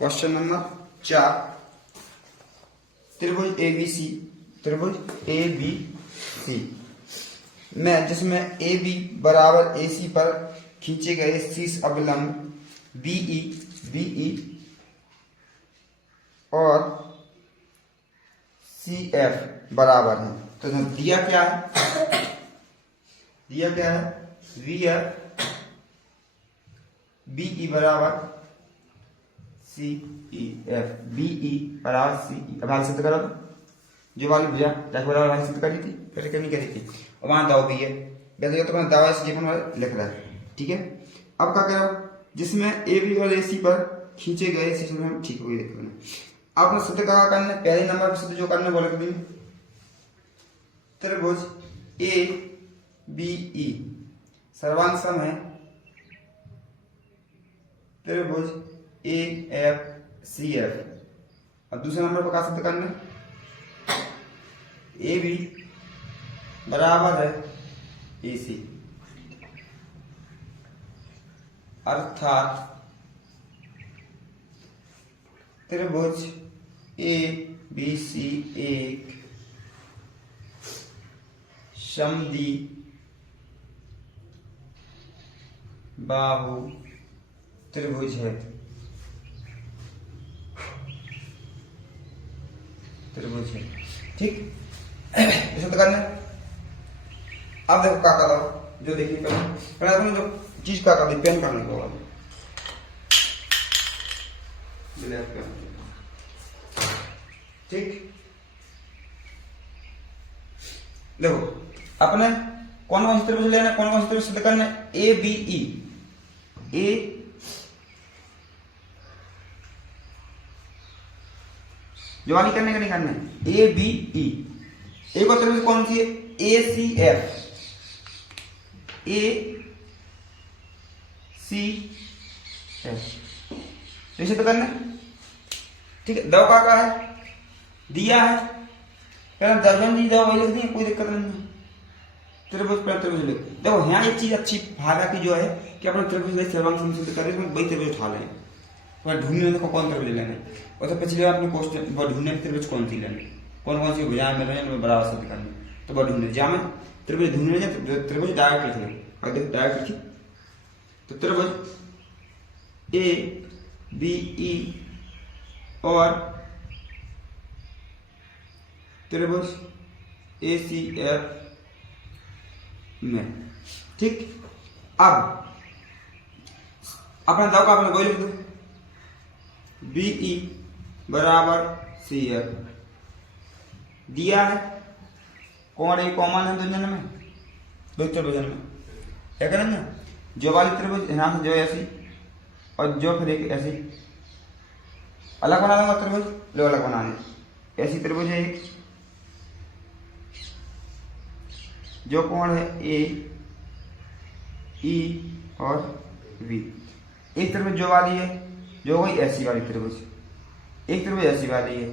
Question number 4, त्रिभुज ABC, त्रिभुज ABC में जिसमें ए बी बराबर ए सी पर खींचे गए शीर्ष अवलंब बीई और सी एफ बराबर है। तो दिया क्या है, दिया क्या है, वी एफ बीई बराबर सी ई एफ, बीई बराबर सी ई। अब हाल सिद्ध करो तो जो वाली भुजा बराबर हाल सिद्ध करी थी, पहले क्यों नहीं करी थी, और वहां दाव भी है, वैसे तो मैं दावा से लिख रहा है, ठीक है। अब क्या करो, जिसमें ए बी और ए सी पर खींचे गए हम ठीक हुई देखो आपने सिद्ध क्या करना है, पहले नंबर पर सिद्ध जो करने बोले थे, त्रिभुज ए बी ई सर्वांशम है त्रिभुज ए एफ सी एफ। अब दूसरे नंबर पर क्या सिद्ध करना है, ए बी बराबर है ए सी, अर्थात त्रिभुज ए बी सी एक समद्वि बाहु त्रिभुज है, त्रिभुज है, ठीक। इसे तो करना। अब देखो क्या कर दो, जो देखिए पहले जो चीज का कर दी पेन करने को ब्लैक पेन, ठीक। देखो अपने कौन कौन सी त्रिभुज लेना, कौन कौन सी त्रिभुज सिद्ध करना, ए बी ई, ए जो वाली करने का नहीं करना है, ए बी ई। एक और त्रिभुज कौन सी है, A C F, A C F, इसे तो करना, ठीक है। दो का है दिया है, पहले दर्जन दी दो वही लिख दी, कोई दिक्कत नहीं है। त्रिभुज पर त्रिभुज लिख, देखो यहाँ एक चीज अच्छी फायदा की जो है कि अपने त्रिभुज सर्वांग सिद्ध कर रहे हैं, वही त्रिभुज उठा लें, ढूंढने देखो कौन त्रिभुज लेना है, और तो पिछले बार अपने क्वेश्चन ढूंढने में त्रिभुज कौन सी लेनी, कौन सी भुजाएं मिल रही है बराबर सिद्ध करनी, तो ढूंढने जहाँ में त्रिभुज ढूंढने जाए त्रिभुज डायरेक्ट लिखना, और देखो डायरेक्ट लिखी तो त्रिभुज ए बी ई और त्रिभुज ए सी एफ में, ठीक। अब अपना दाव का अपने कोई लिख दो, बीई बराबर सी एफ दिया है, कौन एक कॉमन है दोनों में, दो त्रिभुजन में क्या करेंगे, जो वाली त्रिभुज यहां से जो ऐसी और जो फिर एक ऐसी अलग बना दूंगा त्रिभुज, लो अलग बनाने, ऐसी त्रिभुज है एक, जो कौन है ए ई और बी, एक त्रिभुज जो वाली है जो कोई ऐसी वाली त्रिभुज, एक त्रिभुज ऐसी वाली है,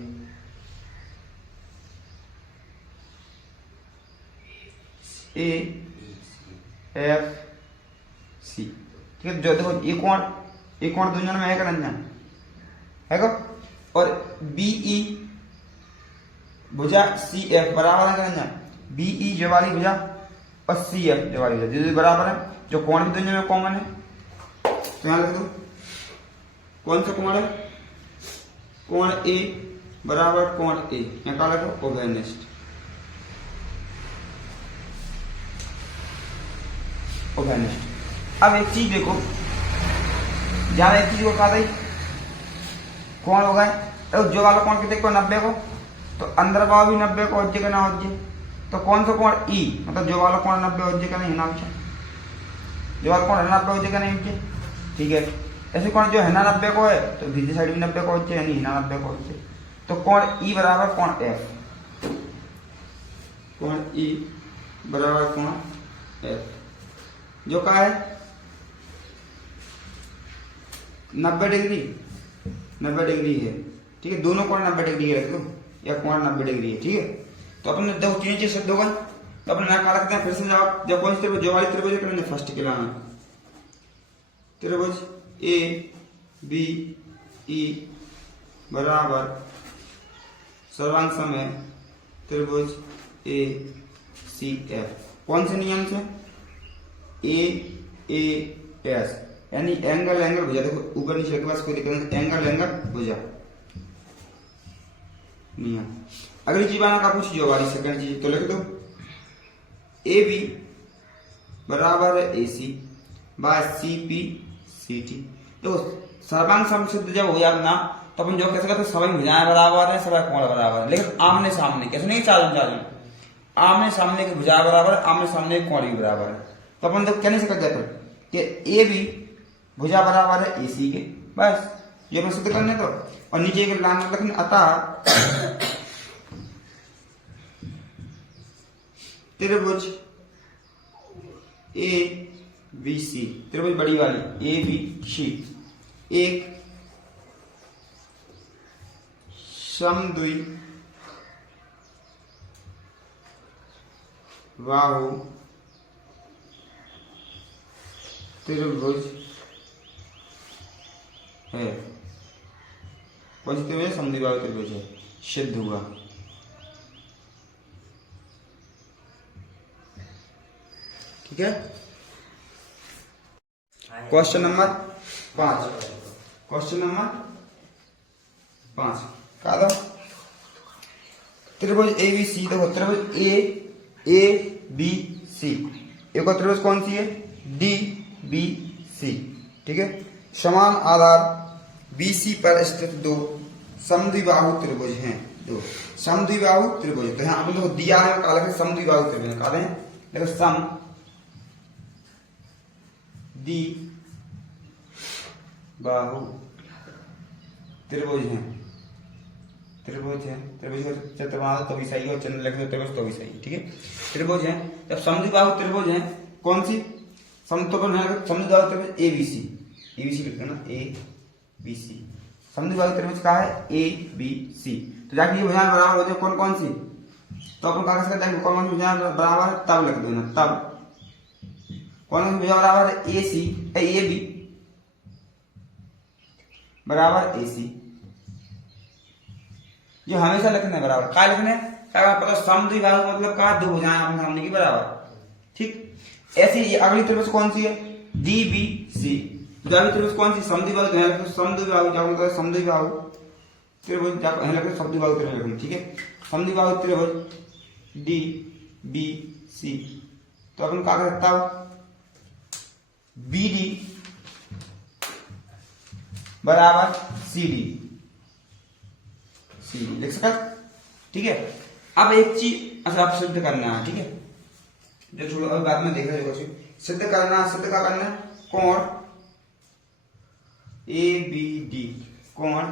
ए एफ सी, ठीक है। जो देखो एक कोण दुनिया में है रंजन है का, और बीई भुजा सी एफ बराबर है रंजन, बीई जो वाली भुजा और सी एफ जो वाली भुजा जो बराबर है, जो कोण भी दुनिया में कॉमन है, तो यहां लिख दो कौन सा कोण है, कोण ए बराबर कोण ए, यहां का लिखो ओवेनिस्ट, ओवेनिस्ट। अब एक चीज देखो, जहां एक चीज को कहा था कोण हो गए, तो जो वाला कोण कितने को 90 को, तो अंदर भाव भी 90 को हो जाएगा ना हो जाए, तो कौन सा कोण ई, मतलब जो वाला कोण 90 हो जाएगा नहीं ना, जो वाला कोण 90 हो जाएगा नहीं, ठीक है। ऐसे कोण जो है ना 90 को है, तो दूसरी साइड भी 90 को हो जाए, नहीं ना 90 को हो जाए, तो कोण ई बराबर कोण एफ, कोण ई बराबर कोण एफ, जो का है 90 डिग्री, 90 डिग्री है, ठीक है। दोनों कोण 90 डिग्री रख दो, या कोण 90 डिग्री है, ठीक है। तो अपने दो तीन चीज सिद्ध होगा, तो अपने ना रखते हैं, फिर से जब कौन सी त्रिभुज जो वाली त्रिभुज है फर्स्ट के लाना, त्रिभुज ए बी ई बराबर सर्वांग सम है त्रिभुज ए सी एफ। कौन से नियम से? ए एस, यानी एंगल एंगल भुजा। देखो ऊपर नीचे के पास कोई दिक्कत नहीं, एंगल एंगल भुजा नियम। अगली चीज बना का पूछ जो हमारी सेकंड चीज तो लिख दो ए बी बराबर है A C by C P C T. तो सर्वांग समसिद्ध जब हो जाए ना तो अपन जो कैसे कहते हैं सभी भुजाएं बराबर है, सभी कोण बराबर है, लेकिन आमने सामने कैसे नहीं, चार आमने सामने की भुजा बराबर है, आमने सामने की कोण भी बराबर है। तो अपन तो कह नहीं सकते कि ए बी भुजा बराबर है ए सी के, बस ये अपन सिद्ध करने। तो और नीचे एक लाइन लिखने अतः त्रिभुज ए बी सी, त्रिभुज बड़ी वाली ए बी सी एक समद्वि बाहु त्रिभुज है। कौन सी त्रिभुज? समद्वि बाहु त्रिभुज है, सिद्ध हुआ। ठीक है। क्वेश्चन नंबर 5, क्वेश्चन नंबर 5 का दो त्रिभुज ए बी सी। देखो त्रिभुज ए बी सी, एक और त्रिभुज कौन सी है? D B C. ठीक है। समान आधार बी सी पर स्थित दो समद्विबाहु त्रिभुज हैं, दो समद्विबाहु त्रिभुज। तो यहाँ आपको दिया है काला के समद्विबाहु त्रिभुज निकाले हैं। देखो सम दी बाहु त्रिभुज है, त्रिभुज है, त्रिभुज का चित्र बना दो तो भी सही है, चिन्ह लिख दो त्रिभुज तो भी सही है। ठीक है। त्रिभुज है, जब समद्विबाहु त्रिभुज है कौन सी? समद्विबाहु त्रिभुज ए बी सी, ए बी सी लिखते हैं ना, ए बी सी। समद्विबाहु त्रिभुज का है ए बी सी। तो जाके ये भुजाएं बराबर हो जाए कौन कौन सी, तो अपन कागज करते हैं कौन कौन सी भुजाएं बराबर है तब लिख देना। तब कौन सी भुजा बराबर है? ए सी, ए बी बराबर ए सी, जो हमेशा लिखने बराबर क्या लिखने क्या पता। समद्विबाहु मतलब का दो भुजाएं आमने सामने की बराबर। ठीक। ऐसी अगली त्रिभुज कौन सी है? D B C. अगली त्रिभुज कौन सी? समद्विबाहु। समद्विबाहु क्या मतलब? समद्विबाहु त्रिभुज समद्विबाहु त्रिभुज। ठीक है। समद्विबाहु त्रिभुज डी बी सी। तो अपन क्या कर सकता है? बी डी बराबर सी डी, सी डी लिख सकते। ठीक है। अब एक चीज अच्छा आप सिद्ध करना है। ठीक है। जो छोड़ो अभी बाद में देख रहे हो सिद्ध करना। सिद्ध का करना कोण ए बी डी, कोण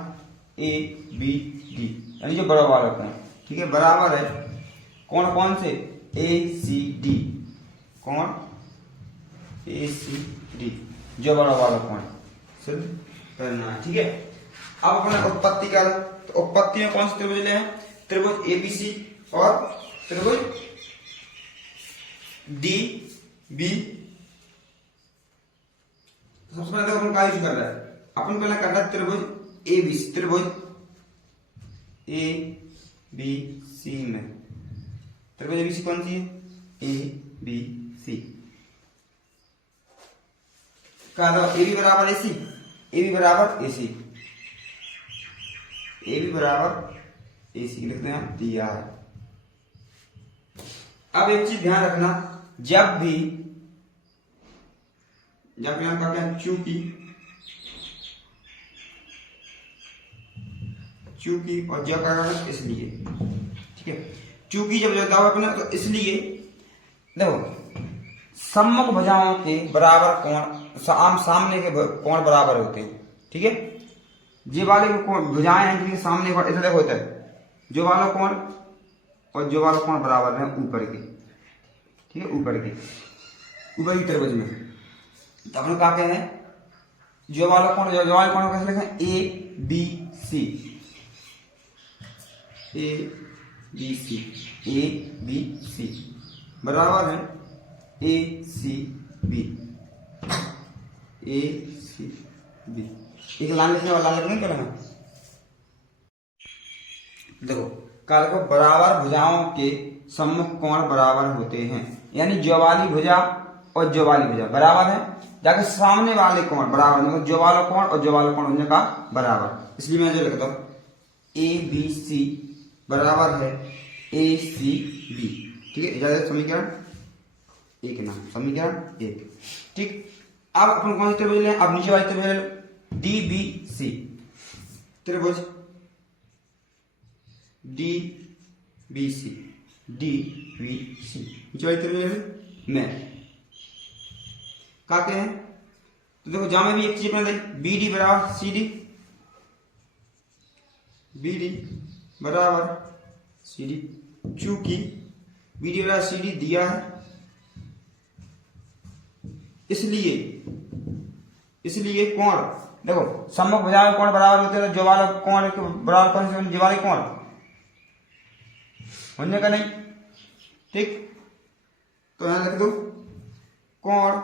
ए बी डी यानी जो बराबर वाला कोण। ठीक है। बराबर है कोण कौन से? ए सी डी, कोण ए सी डी जो बराबर वाला कोण सिद्ध करना है। ठीक है। अब अपने उत्पत्ति कर, तो उत्पत्ति में कौन से त्रिभुज ले हैं? त्रिभुज ए बी सी और त्रिभुज डी बी। सबसे पहले तो अपन क्या यूज कर रहा है? अपन पहले कर रहा है त्रिभुज ए बी सी, त्रिभुज ए बी सी में त्रिभुज ए बी सी कौन सी है? ए बी सी का ए बी बराबर ए सी, ए बी बराबर ए सी, ए बी बराबर ए सी लिखते हैं दिया है। अब एक चीज ध्यान रखना, जब भी यहां का क्या चूंकि और जब का इसलिए। ठीक है। चूंकि जब लगता है अपने तो इसलिए देखो सम्मुख भुजाओं के बराबर कोण आम सामने के कोण बराबर होते हैं। ठीक है। जे वाले भुजाएं हैं जिनके सामने ऐसा देखो होता है जो वाला कोण और जो वाला कोण बराबर है ऊपर के। ठीक है। ऊपर की त्रिभुज में तो अपन क्या कहे हैं जो वाला कोण जो वाला कोण कैसे लिखें? A B C, A B C, A B C बराबर है A C B, A C B. एक लाइन लिखने वाला लाइन लिखने क्या देखो काल को बराबर भुजाओं के सम्मुख कोण बराबर होते हैं, यानी जो वाली भुजा और जो वाली भुजा बराबर है, जाके सामने वाले कोण बराबर, मतलब जो वाला कोण और जो वाला कोण होने का बराबर। इसलिए मैं जो लिखता हूं ए बी सी बराबर है ए सी बी। ठीक है, इजाजत समीकरण एक ना, समीकरण एक। ठीक, अब अपन कौन सी त्रिभुज लें? अब नीचे वाली त्रिभुज ले लो, डी बी सी त्रिभुज D B C, D B C नीचे वाली त्रिभुज में क्या हैं? तो देखो जहां में भी एक चीज बना दे, बी डी बराबर सी डी, बी डी बराबर सी डी, चूंकि बी डी बराबर सी डी दिया है, इसलिए कोण देखो सम्मुख भुजाएं कोण बराबर होते हैं, तो जो वाला कोण बराबर कौन से जो वाले कोण होने का नहीं। ठीक, तो यहां लिख दो कोण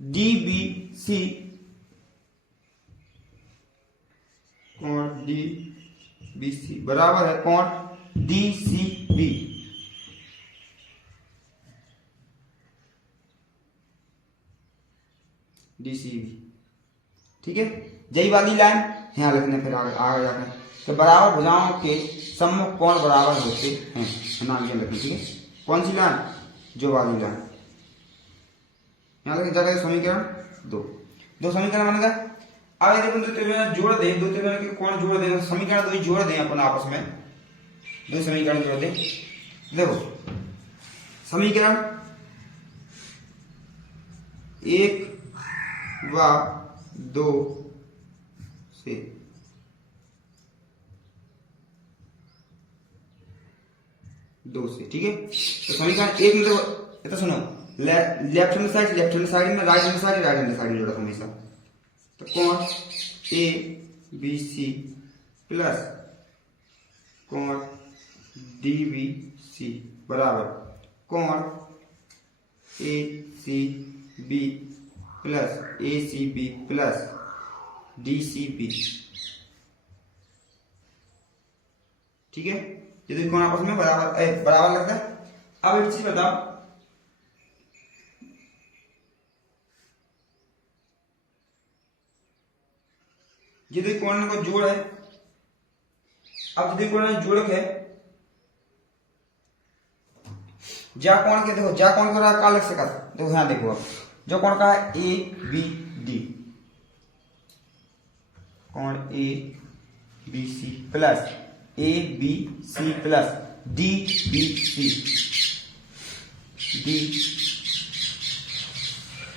डी बी सी, कोण डी बी सी बराबर है कोण D C B. D C B, ठीक है, यही वाली लाइन यहां लिखने, फिर आगे जाकर तो बराबर भुजाओं के सम्मुख कोण बराबर होते हैं, नाम ये लिखनी। ठीक है, कौन सी लाइन? जो वाली लाइन। यहां लिख जाकर समीकरण दो समीकरण बन गए। अब यदि दो त्रिभुज जोड़ दें, दो त्रिभुज के कोण जोड़ दें, समीकरण दो जोड़ दें अपन आपस में, दो समीकरण जोड़ दें। देखो समीकरण एक व दो से ठीक है, तो समीकरण एक में तो सुनो, लेफ्ट हैंड साइड में, राइट हैंड साइड जोड़ा हमेशा। तो कोण ए बी सी प्लस कोण डी बी सी बराबर कोण A C B plus A C B plus D C B. ठीक है, यदि कोण आपस में बराबर लगता है। अब एक चीज बताओ, यदि कोण को जोड़ है, अब यदि कोण जोड़ है जा कोण के, देखो जा कोण का का लग सका, देखो यहां देखो, अब जो कोण का है ए बी डी, कोण A B C plus A B C plus D B C, D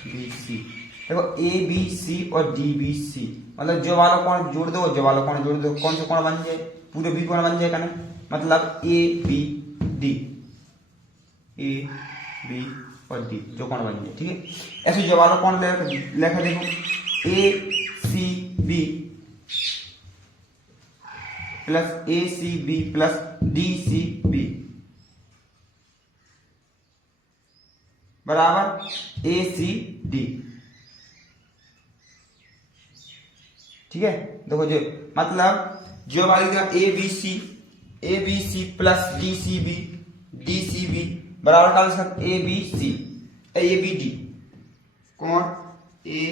B C. देखो ए बी सी और डी बी सी, मतलब जो वाला कोण जोड़ दो, जो वाला कोण जोड़ दो, कौन सा कोण बन जाए? पूरे बी कोण बन जाएगा ना, मतलब A B D, A B और डी जो कोण बन जाए। ठीक है, ऐसे जो वाला कोण लेखा देखो A C B plus A C B plus D C B बराबर ए सी डी। ठीक है, देखो जो मतलब जो वाली का A B C plus D C B बराबर डाल सकते ए बी डी, कौन ए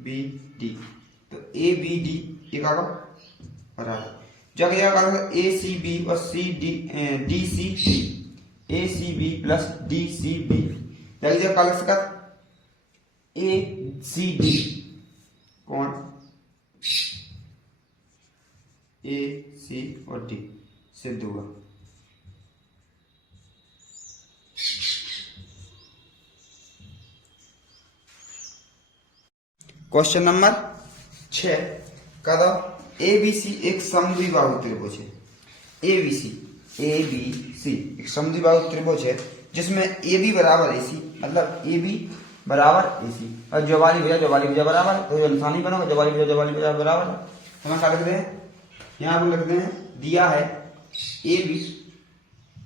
बी डी, तो ए बी डी एक आगा बराबर जगह ए सी बी और C D D C B, A C B plus D C B जगह का लग सकता ए सी डी, कौन ए सी और डी सिद्ध हुआ। क्वेश्चन नंबर 6 का दो एबीसी एक समद्विबाहु त्रिभुज है। एबीसी एक समद्विबाहु त्रिभुज है जिसमें ए बी बराबर ए सी, मतलब ए बी बराबर ए सी और जो वाली भुजा बराबर, तो जो निशानी बनोगा जो वाली भुजा बराबर है। हम क्या लिखते हैं, यहाँ पर लिखते हैं दिया है ए बी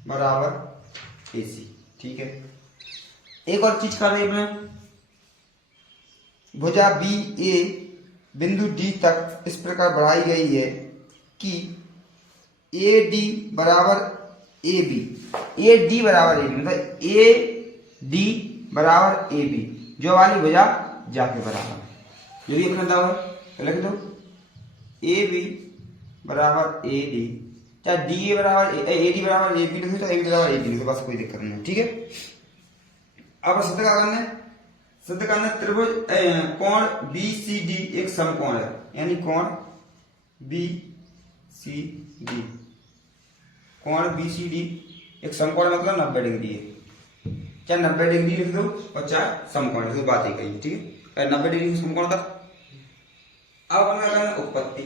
बराबर ए सी। ठीक है, एक और चीज कर रहे हैं, भुजा बी ए बिंदु डी तक इस प्रकार बढ़ाई गई है कि ए डी बराबर ए बी, ए डी बराबर ए बी, मतलब ए डी बराबर ए बी, जो वाली भुजा जाके बराबर, जो भी अपना दाव है तो लिख दो ए बी बराबर ए डी, चाहे डी ए बराबर ए डी बराबर ए बी लिखो, चाहे ए बी बराबर ए डी लिखो, बस कोई दिक्कत नहीं है। ठीक है, अब सिद्ध क्या करना है, सिद्ध करना है त्रिभुज कोण बी सी डी एक समकोण है, यानी कोण बी सी डी, कोण बी सी डी एक समकोण मतलब 90 डिग्री है, चाहे 90 डिग्री लिख दो और चाहे समकोण लिख दो, बात ही कही। ठीक है, 90 डिग्री समकोण का। अब अपन क्या करना है, उत्पत्ति,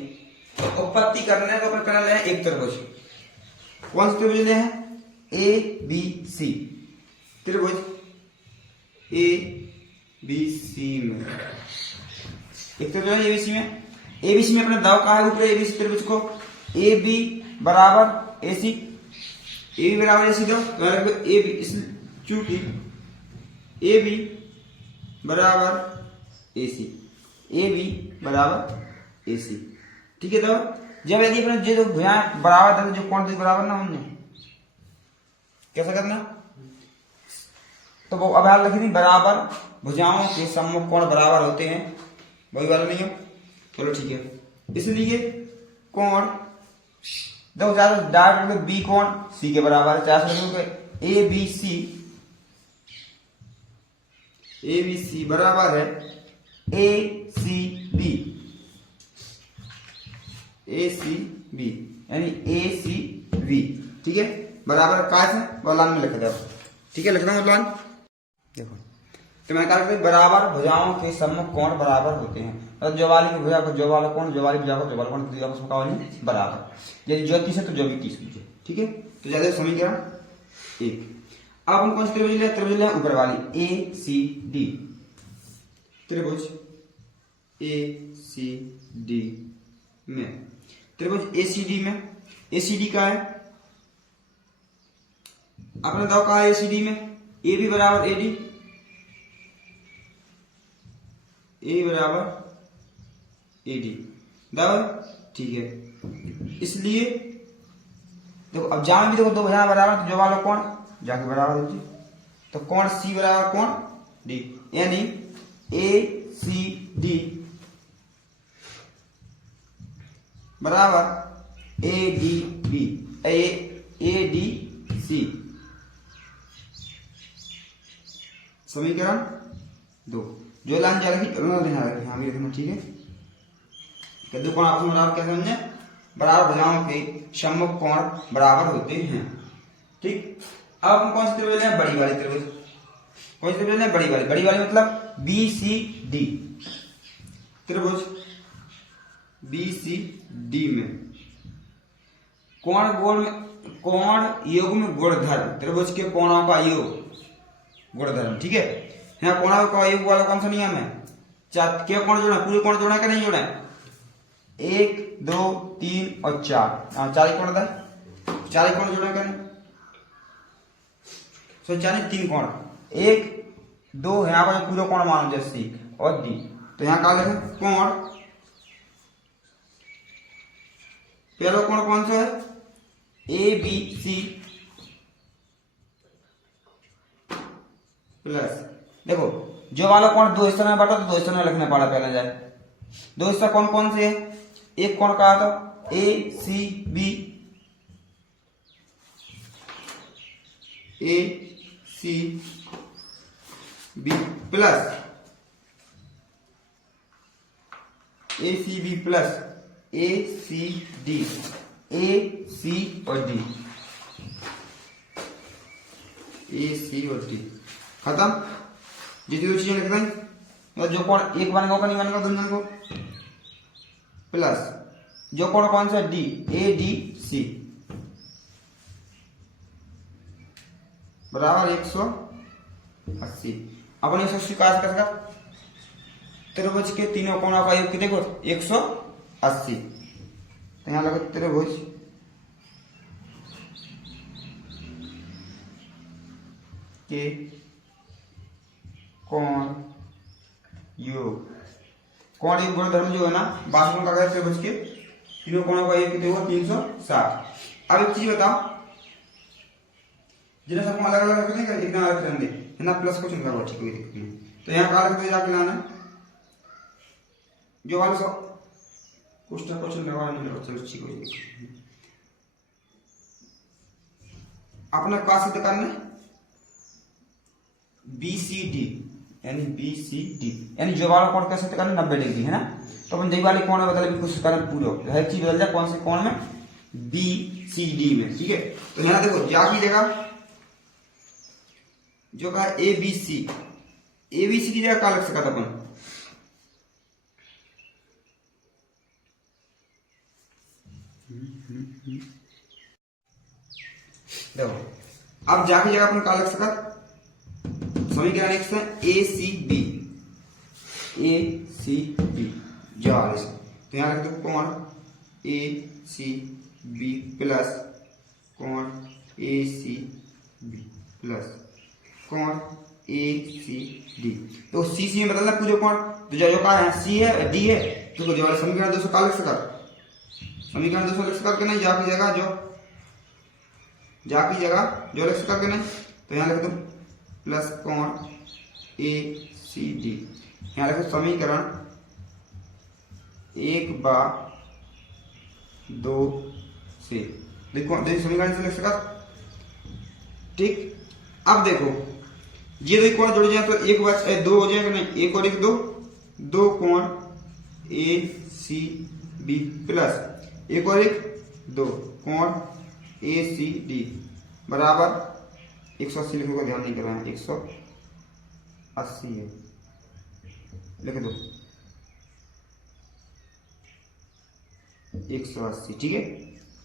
तो उत्पत्ति करना है तो अपन करना ले एक त्रिभुज, कौन सा त्रिभुज ले हैं, ए बी सी, त्रिभुज ए बी सी में एक त्रिभुज है एबीसी में, एबीसी में अपना दाव कहा है ऊपर एबीसी त्रिभुज को, ए बी बराबर ए सी, ए बी बराबर ए सी दो, ए बी चूंकि ए बी बराबर ए सी, ए बी बराबर ए सी। ठीक है, तो जब यदि अपने जो भुजा बराबर था, जो कोण बराबर ना होने, कैसा करना, तो वो अब हाल लिखी थी बराबर भुजाओं के सम्मुख कोण बराबर होते हैं, वही वाला नहीं है। चलो ठीक है, इसलिए कोण देखो ज्यादा डायरेक्ट बी कोण सी के बराबर है, चाहे ए B C, A B C बराबर है A C B, A C B यानी ए सी बी। ठीक है, बराबर का है वो लाइन में लिख दो। ठीक है, लिखना है लाइन, देखो तो मैंने कहा बराबर भुजाओं के सम्मुख कोण बराबर होते हैं, मतलब जो वाली भुजा को जो वाला कोण, जो वाली भुजा को जो वाला कोण, आपस में का बराबर, यदि जो 30 है तो जो भी 30 मुझे। ठीक है, तो ज्यादा समीकरण एक। अब हम कौन सी त्रिभुज ले, त्रिभुज ले ऊपर वाली ए सी डी, त्रिभुज ए सी डी में, त्रिभुज ए सी डी में, ए सी डी का है अपना दाव कहा है, ए सी डी में ए बी बराबर ए डी, ए बराबर ए डी दाव। ठीक है, इसलिए देखो अब जहां भी देखो दो भुजाएं बराबर, तो जो वाला कोण जाके बराबर होती, तो कोण सी बराबर कोण डी, यानी ए सी डी बराबर A D B, A D C, समीकरण 2। जो लाइन जा रही है हाँ भी लिखना। ठीक है, दो कोण आपस में बराबर क्या समझे, बराबर भुजाओं के सम्मुख कोण बराबर होते हैं। ठीक, अब हम कौन सी त्रिभुज लें, बड़ी वाली त्रिभुज, कौन सी त्रिभुज लें, बड़ी वाली, बड़ी वाली मतलब बी सी डी, त्रिभुज बी सी डी में कोण गोल में, कोण योग में गुणधर्म, त्रिभुज के कोणों का योग गुणधर्म। ठीक है, यहाँ कोणों का योग वाला कौन सा नियम है, क्या कोण जोड़ा, पूरे कोण जोड़ा कि नहीं जोड़ा, 1 2 3 और 4, 4 ही कोण था, 4 ही कोण जोड़ा क्या नहीं, सो 4 3 कोण, 1 2 यहाँ पर पूरे कोण मानो जैसे और डी, तो यहाँ कहा लिखे कोण, पहला कोण कौन सा है, ए बी सी प्लस, देखो जो वाला कोण दो हिस्सों में बटा, तो दो हिस्सों में लिखना पड़ा पहले जाए, दो हिस्सा कौन कौन से है, एक कोण कहा था ए C B, A C B plus A C B plus A C D, ए सी और डी, ए सी और डी खत्म। जितनी दो चीजें लिख दें, मतलब जो कोण एक बनेगा का नहीं बनेगा दोनों को, प्लस जो कोण कौन सा डी, ए डी सी बराबर 180। अपन 180 का कैसे, त्रिभुज के तीनों कोणों का योग कितने को 180, तो यहां लगे त्रिभुज के कोण योग, कोण योग गुणधर्म जो है ना, बाष्पन का त्रिभुज के तीनों कोणों का योग कितने हुआ 360, अब एक चीज बताओ, जिन्हें सबको अलग अलग रख देंगे, एकदम अलग रख देंगे, है ना, प्लस कुछ नहीं होगा, ठीक, कोई दिक्कत नहीं। तो यहाँ का अलग जाके लाना है, जो वाले सब क्वेश्चन लगा नहीं लगा, चलो ठीक, कोई दिक्कत नहीं। अपने पास सिद्ध करना है BCD, यानी BCD, यानी जो वाला कोण कैसे सिद्ध करना 90 डिग्री, है ना। तो अपन वाले कोण में बदल भी कुछ करना पूरा, हर चीज बदल जाए, कौन से कोण में, BCD में, ठीक है। तो यहाँ देखो क्या की जगह जो कहा ABC की जगह क्या लग सका था अपन, देखो अब जाके जगह अपन क्या लग सका, समीकरण एक से ACB जवाब है। तो यहाँ लिख दो कोण ACB प्लस कोण ACB प्लस कोण ACD। तो C में बदलना पूरे कोण, तो जो का है C है D है, तो जो वाला समीकरण 200 का लिख सका, समीकरण 200 लिख सका कि नहीं, जाकी जगह जो लिख सका कि नहीं। तो यहाँ लिख दो प्लस कोण ACD, यहाँ लिखो समीकरण 1/2 से, देखो समीकरण से लिख सका, ठीक। अब देखो ये दो कोण जुड़ जाए तो 1/2 हो जाएगा, नहीं, 1 और 1 2 कोण ACB प्लस 1 और 1 2 कोण ACD बराबर 180 लिखने को ध्यान नहीं करना है, 180 है, लिख दो 180, ठीक है।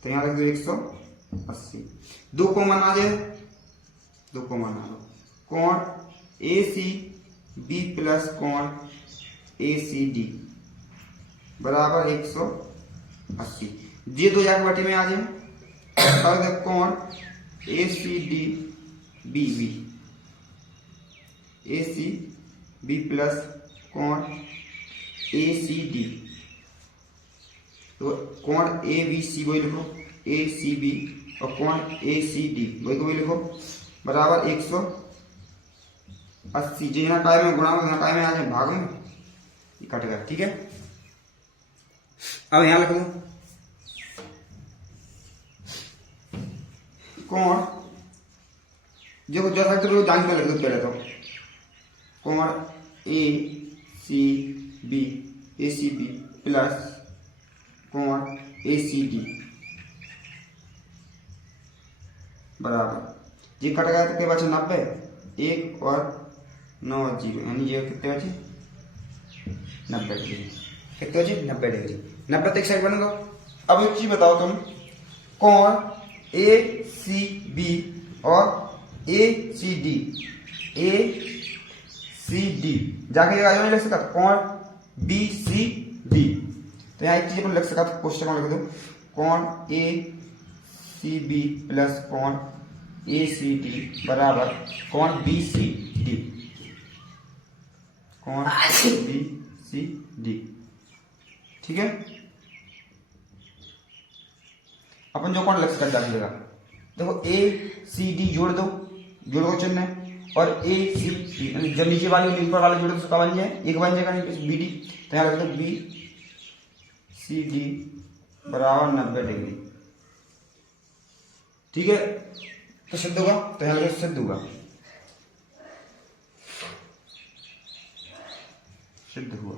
तो यहाँ लिख दो 180, 2 कॉमन आ जाए, 2 कॉमन आ लो, कोण ACB प्लस कोण ACD बराबर 180, ये दो जाके बटे में आ जाए, कोण ACB प्लस कोण ACD, तो कोण ABC वही लिखो, ACB और कोण ACD वही को भी लिखो बराबर 180, जो यहाँ काय में गुणा में, काय में आ जाए भाग में, कट गया, ठीक है। अब यहाँ लिख दो कोण, जो जैसा तो जान के लिख दो पहले, तो कोण ACB प्लस कोण ACD बराबर, ये कट गया तो क्या बचे 90, 1 और 9 0, यानी ये कितने बचे 90 डिग्री, कितने बचे 90 डिग्री, 90 तो एक साइड बन दो। अब एक चीज बताओ तुम, कोण ACB और ACD जाके आगे नहीं लिख सकता, कोण BCD, तो यहाँ एक चीज अपन लिख सकता, क्वेश्चन लिख दो कोण ACB प्लस कोण ACD बराबर कोण BCD, कोण BCD, ठीक है। अपन जो कोण लिख सकता है, देखो ACD जोड़ दो चिन्ह, और ACD जब नीचे वाली ऊपर वाले जोड़े तो उसका बन जाए, एक बन जाएगा, नहीं BD, तो यहाँ लिख दो BCD बराबर 90 डिग्री, ठीक है। तो सिद्ध होगा, तो यहाँ लिखो सिद्ध होगा, सिद्ध हुआ।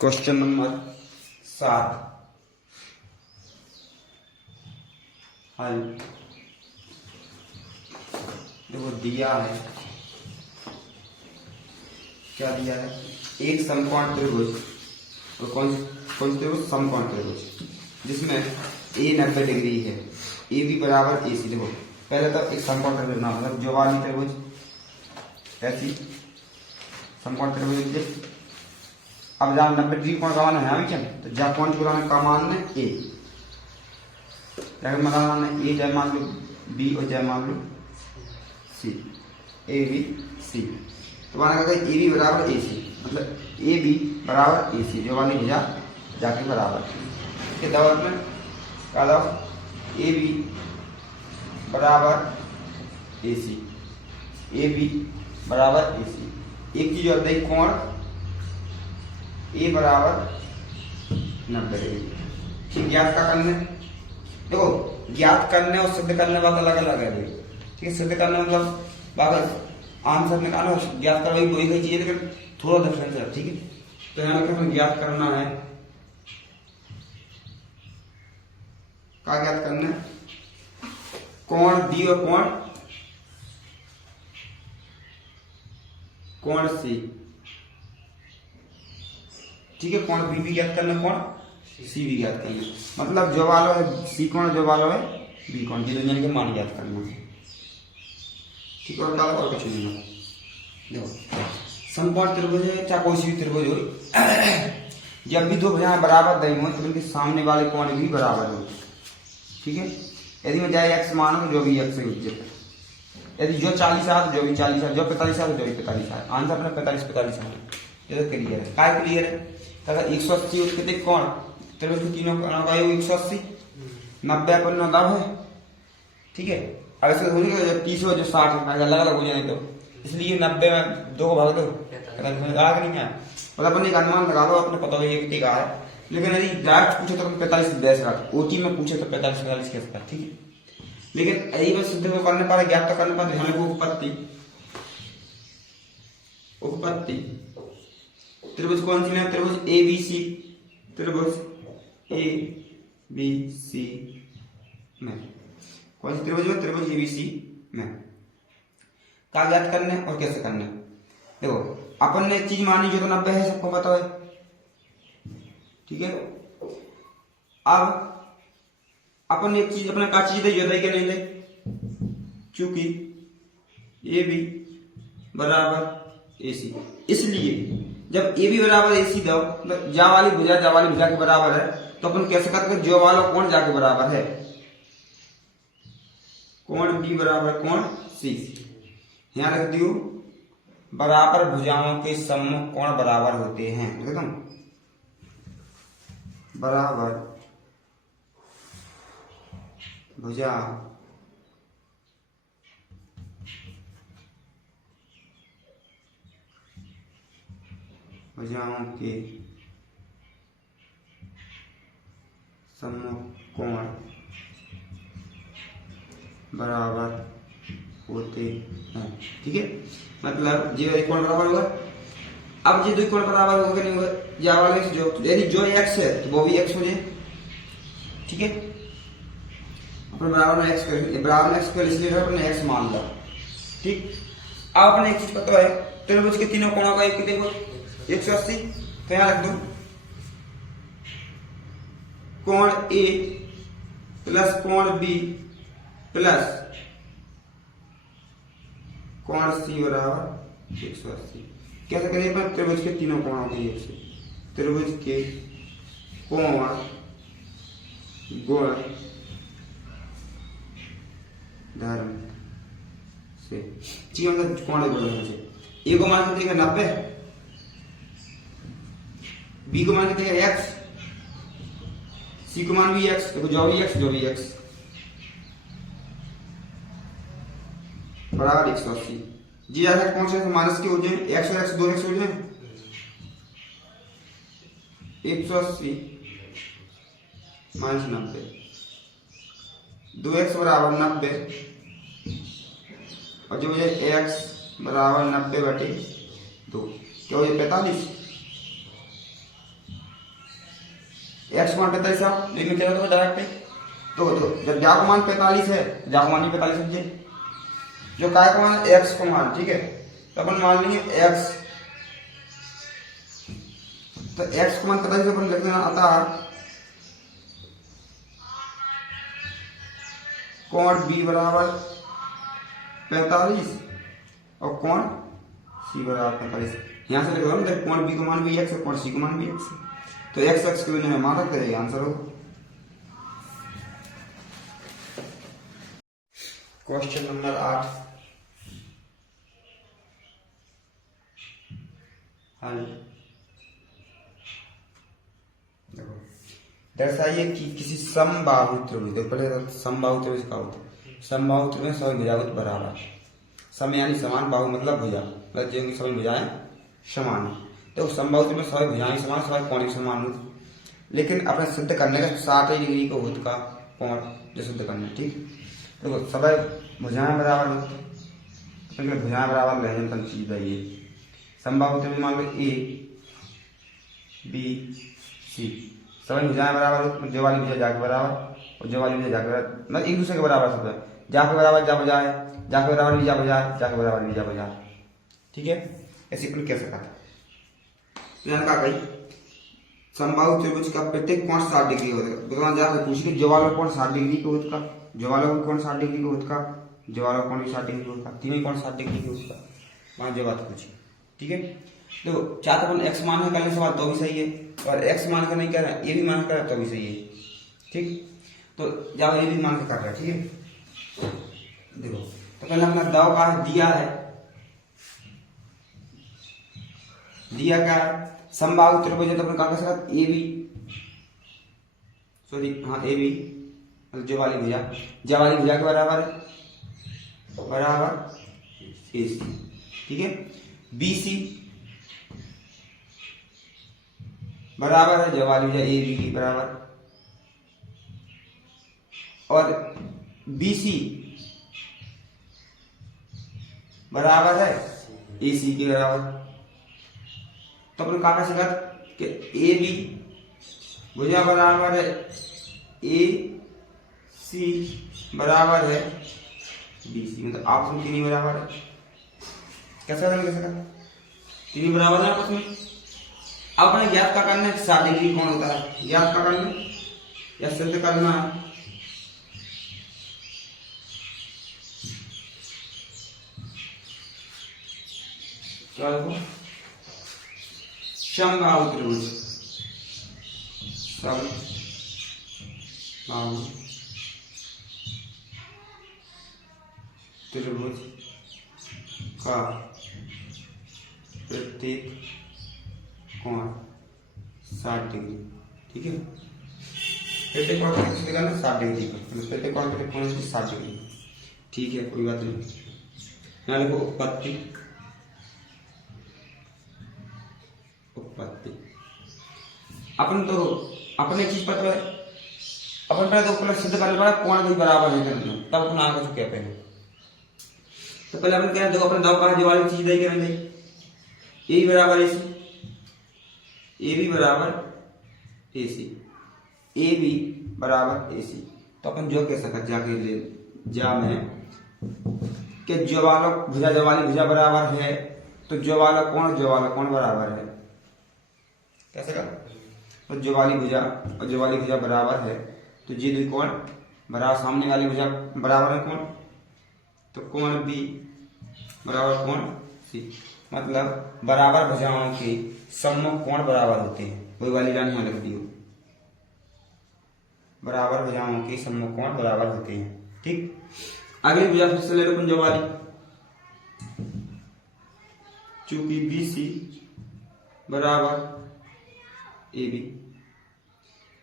क्वेश्चन नंबर 7 हल, देखो दिया है, क्या दिया है, एक समकोण त्रिभुज, और कौन सा त्रिभुज, समकोण त्रिभुज, जिसमें A 90 डिग्री है, AB बराबर AC। देखो पहले तो एक समकोण त्रिभुज ना, मतलब जो वाली त्रिभुज ऐसी समकोण त्रिभुज, अब जहाँ 90 डिग्री कोण का मान है अभी चल, तो जहाँ कोण का मान है A, मान है A, जय मान लो B और जय मान लो C, ABC, तो माना गया AB बराबर AC, मतलब AB बराबर AC, जो वाली भुजा जाके बराबर। ठीक है, दो अपने का दो ए बी बराबर ए सी, ए बी बराबर ए सी। एक चीज होता है कोण ए बराबर 90 डिग्री। ठीक, ज्ञात का करने, देखो ज्ञात करने और सिद्ध करने बात अलग अलग है भाई। ठीक है, सिद्ध करने मतलब बात आंसर निकालो, ज्ञात करो वही चीज है, लेकिन थोड़ा डिफरेंस है। ठीक है, तो यहाँ पे हमें ज्ञात करना है, क्या ज्ञात करना है, कोण बी और कोण सी। ठीक है, कोण बी भी ज्ञात करना, कोण सी भी ज्ञात करना, मतलब जो वालो है सी कोण, जो वालो है बी कोण, ये दोनों के मान ज्ञात करना है। ठीक है, और कुछ नहीं है। देखो समकोण त्रिभुज है, चाहे कोई सी भी त्रिभुज हो, जब भी दो भुजाएं बराबर दी हो तो उनके सामने वाले कोण भी बराबर हो। ठीक है, यदि मैं जाए एक्स मानो जो भी एक्स है, यदि जो 40 आ तो जो भी 40 आ, जो 45 आ तो जो भी 45 आ, आंसर अपना 45 आ। ये तो क्लियर है। काय क्लियर है, अगर 180 उसके देख कोण त्रिभुज के तीनों कोणों का योग 180, 90 पर 9 दाब है। ठीक है, अब ऐसे हो जाएगा जो 30 हो जो 60 अलग अलग हो जाए, तो इसलिए 90 में 2 को भाग दो, आगे नहीं है, मतलब अपन एक अनुमान लगा दो, अपने पता है कि आ है। लेकिन यदि डायरेक्ट पूछे तो 45 बेस रहा, ओटी में पूछे तो 45 के सकता। ठीक है, लेकिन यही बस सिद्ध को करने पर, ज्ञात तो करने पर हमें उपपत्ति, उपपत्ति त्रिभुज कौन सी है, त्रिभुज ए बी सी, त्रिभुज ए बी सी में कौन सी त्रिभुज में, त्रिभुज ए बी सी में क्या ज्ञात करने और कैसे करने। देखो अपन ने एक चीज मानी जो तो 90 है, सबको पता है। ठीक है, अब अपन एक चीज अपने का चीज दे जो दे के नहीं दे, चूंकि ए बी बराबर ए सी, इसलिए जब ए बी बराबर ए सी दो तो जा वाली भुजा के बराबर है, तो अपन कैसे करते हैं, जो वाला कोण जाके बराबर है, कोण बी बराबर कोण सी। यहां रख दियो बराबर भुजाओं के सम्मुख कोण बराबर होते हैं। एकदम बराबर भुजा भुजाओं के सम्मुख कोण बराबर होते हैं। ठीक है, मतलब ये कोण बराबर होगा। अब ये दो कोण बराबर होगा नहीं होगा, या वाले से जो, यदि जो एक्स है तो वो भी एक्स हो जाए। ठीक है, अपन बराबर में एक्स करेंगे, बराबर में एक्स कर इसलिए अपने एक्स मान लो। ठीक, अब अपने एक चीज पता है, त्रिभुज के तीनों कोणों का योग देखो 180, तो यहां रख दो कोण ए प्लस कोण बी प्लस कोण सी बराबर 180। कैसे करेंगे अपन, त्रिभुज के तीनों कोणों के योग से, त्रिभुज के कोण गुण धर्म से, जी मतलब कोण गुण से। ए को मान के देगा 90, बी को मान के देगा एक्स, सी को मान भी एक्स, देखो जो भी एक्स बराबर 180। जी आगे कौन से माइनस के हो जाए, एक्स और एक्स दो एक्स हो जाए, 180 माइनस 90, 2x बराबर 90, और जो है x बराबर 90/2, क्या हो जाए 45। x मान 45 साहब, लेकिन क्या होगा डायरेक्ट, तो जब जा का मान 45 है, जा का मान 45 समझे, जो काय का मान x का मान। ठीक है, तो अपन मान लेंगे x, तो x का मान 45 अपन लिख देना आता है कोण b बराबर 45 और कोण c बराबर 45। यहां से लिख दो ना, कोण b का मान भी x है, कोण c का मान भी x है, तो x x के बिना मान रखते हैं, आंसर हो। क्वेश्चन नंबर 8 हल। देखो दर्शाइए कि किसी समबाहु त्रिभुज, तो पहले समबाहु त्रिभुज का होता है, समबाहु त्रिभुज सभी भुजा बराबर, सम यानी समान, बाहु मतलब भुजा, मतलब जो की सभी भुजाएं समान है। तो समबाहु त्रिभुज सभी भुजाएं समान, सभी कोण समान होते, लेकिन अपने सिद्ध करने का 60 डिग्री को होता का कोण जो सिद्ध करना, ठीक। देखो सभी भुजाएं बराबर होती, अपने भुजाएं बराबर लेने का चीज है ये समबाहु त्रिभुज, मान लो ए बी सी, सभी भुजाएं बराबर होती, जो वाली भुजा जाके बराबर और जो वाली भुजा जाके बराबर, मतलब एक दूसरे के बराबर सब, जाके बराबर जा बजाय, जाके बराबर भी जा बजाय, जाके बराबर भी जा बजाय, ठीक है। ऐसे अपन कह सकता है का कही समबाहु त्रिभुज का प्रत्येक कोण 60 डिग्री होता है। जाकर पूछ के जो वाला कोण 60 डिग्री का होता, जो वाला कोण 60 डिग्री का होता, जो वाला कोण भी 60 डिग्री का होता, तीनों कोण 60 डिग्री का होता, वहां जो बात पूछी, ठीक है। तो चाहे तो अपन x मान कर ले सवाल तो भी सही है, और x मान कर नहीं कर रहा है, ये भी मान कर रहा है तो भी सही है, ठीक। तो जाओ ये भी मान के कर रहा है, ठीक है। देखो तो पहले अपना दाव का दिया है, दिया क्या समबाहु त्रिभुज है, तो अपन कहा सकते ए बी, सॉरी हाँ ए बी, मतलब जो वाली भुजा, जो वाली भुजा के बराबर है, बराबर ए सी, ठीक है। बी सी बराबर है जो वाली भुजा ए बी की बराबर, और बी सी बराबर है ए सी के बराबर। तो अपन कहा सीखा कि ए बी भुजा बराबर है ए सी बराबर है बी सी, मतलब आपस में तीन बराबर है, कैसा तीन बराबर है आपस में। अब अपने ज्ञात का करना है 60 डिग्री कौन होता है, ज्ञात का करना या सिद्ध करना है। क्या देखो समबाहु त्रिभुज, समबाहु त्रिभुज का प्रत्येक कोण 60 डिग्री, ठीक है। प्रत्येक कोण कितने का 60 डिग्री का, प्रत्येक कोण प्रत्येक कोण 60 डिग्री, ठीक है, कोई बात नहीं। यहाँ देखो उत्पत्ति, उत्पत्ति अपन तो अपने चीज पता है, अपन पहले तो पहले सिद्ध करने पड़ा कोण भी बराबर है करना, तब अपन आगे कुछ कहते हैं। तो पहले अपन क्या देखो, अपने दाव का जो वाली चीज दे के रंगे ए भी बराबर ए सी, ए बी बराबर ए सी, ए बी बराबर ए सी। तो अपन जो कह सकते जाके ले जा में कि जो वाला भुजा जो वाली भुजा बराबर है, तो जो वाला कोण बराबर है, कैसे का, तो जो वाली भुजा और जो वाली भुजा बराबर है, तो ये दो कोण बराबर, सामने वाली भुजा बराबर है कोण, तो कोण बी बराबर कोण सी, मतलब बराबर भुजाओं के सम्मुख कोण बराबर होते हैं, वही वाली लाइन यहाँ लिख दी हो, बराबर भुजाओं के सम्मुख कोण बराबर होते हैं, ठीक। अगली भुजा फिर से ले लो जो वाली, चूंकि बी सी बराबर ए बी,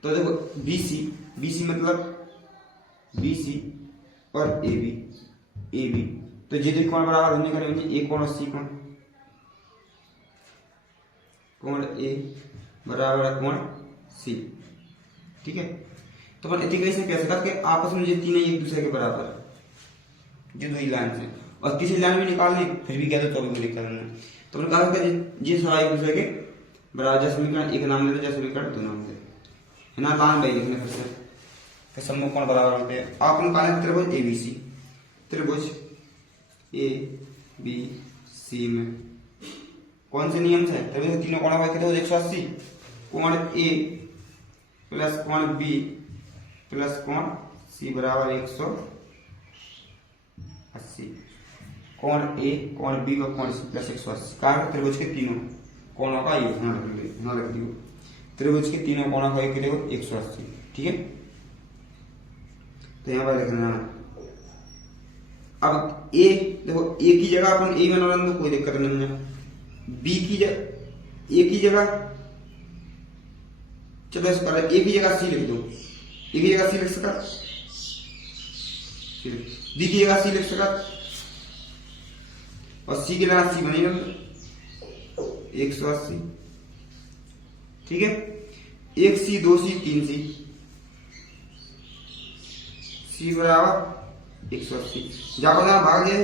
तो देखो बी सी मतलब बी सी और ए बी, तो ये कोण बराबर होने का ए कोण और सी कोण, कोण ए बराबर है कोण सी, ठीक है। तो अपन इतनी कैसे कह सकते कि आपस में ये तीनों एक दूसरे के बराबर है, जो दो लाइन से, और तीसरी लाइन भी निकालनी फिर भी कह दो तो भी निकालना। तो अपन कहा कि ये सवाल एक दूसरे के बराबर, जैसे समीकरण एक नाम लेते, जैसे समीकरण दो नाम लेते है ना, लाइन भाई लिखने फिर सम्मुख कोण बराबर होते हैं। आपने कहा त्रिभुज ए बी सी, त्रिभुज ए बी सी में कौन से नियम से, त्रिभुज तीनों कोण कितने 180, कोण ए प्लस कोण बी प्लस कोण सी बराबर 180, कोण ए कोण बी और कोण सी प्लस 180 का त्रिभुज के तीनों कोणों का योग यहाँ रख दियो, त्रिभुज के तीनों कोणों का योग कितने 180, ठीक है। तो यहाँ पर लिखना है। अब ए देखो, ए की जगह अपन ए बना लेंगे, कोई दिक्कत नहीं है। बी की जगह ए की जगह चलो इस पर एक ही जगह सी लिख दो, एक ही जगह सी लिख सका, दी की जगह सी लिख सका, और सी के लिए 80 बनेगा 180। ठीक है, 1 सी 2 सी 3 सी, सी बराबर 180। जाको जरा भाग जाए,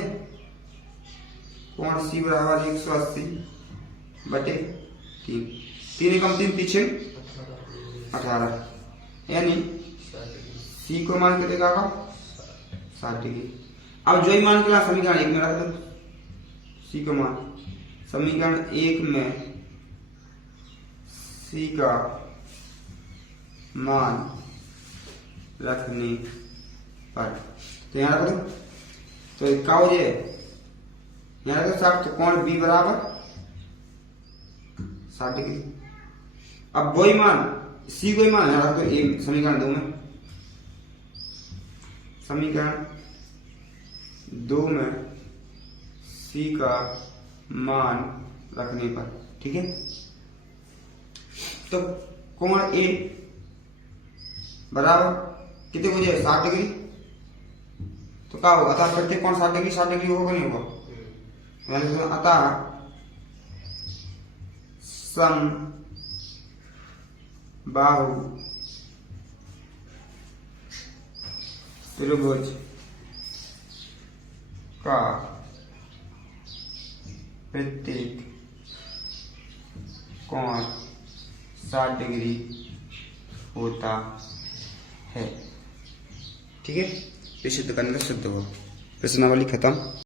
कोण सी बराबर 180 बटे 3, 3 एकम 3 पीछे 18, यानी सी को मान के देगा 60 डिग्री। अब जो ही मान के समीकरण 1 में रख दो, सी को मान समीकरण 1 में सी का मान रखने पर, तो यहाँ रख दो, तो क्या हो जाए, यहाँ रख दो 60, तो कोण बी बराबर 60 डिग्री। अब वही मान सी को ही मान यहाँ रख दो एक समीकरण 2 में, समीकरण 2 में सी का मान रखने पर। ठीक है, तो कोण ए बराबर कितने हो जाए 60 डिग्री, तो क्या होगा, अतः प्रत्येक कोण 60 डिग्री 60 डिग्री होगा नहीं होगा, अतः सम बाहु त्रिभुज का प्रत्येक कोण 60 डिग्री होता है। ठीक है, सिद्ध करने का सिद्ध हो, प्रश्नावली खत्म।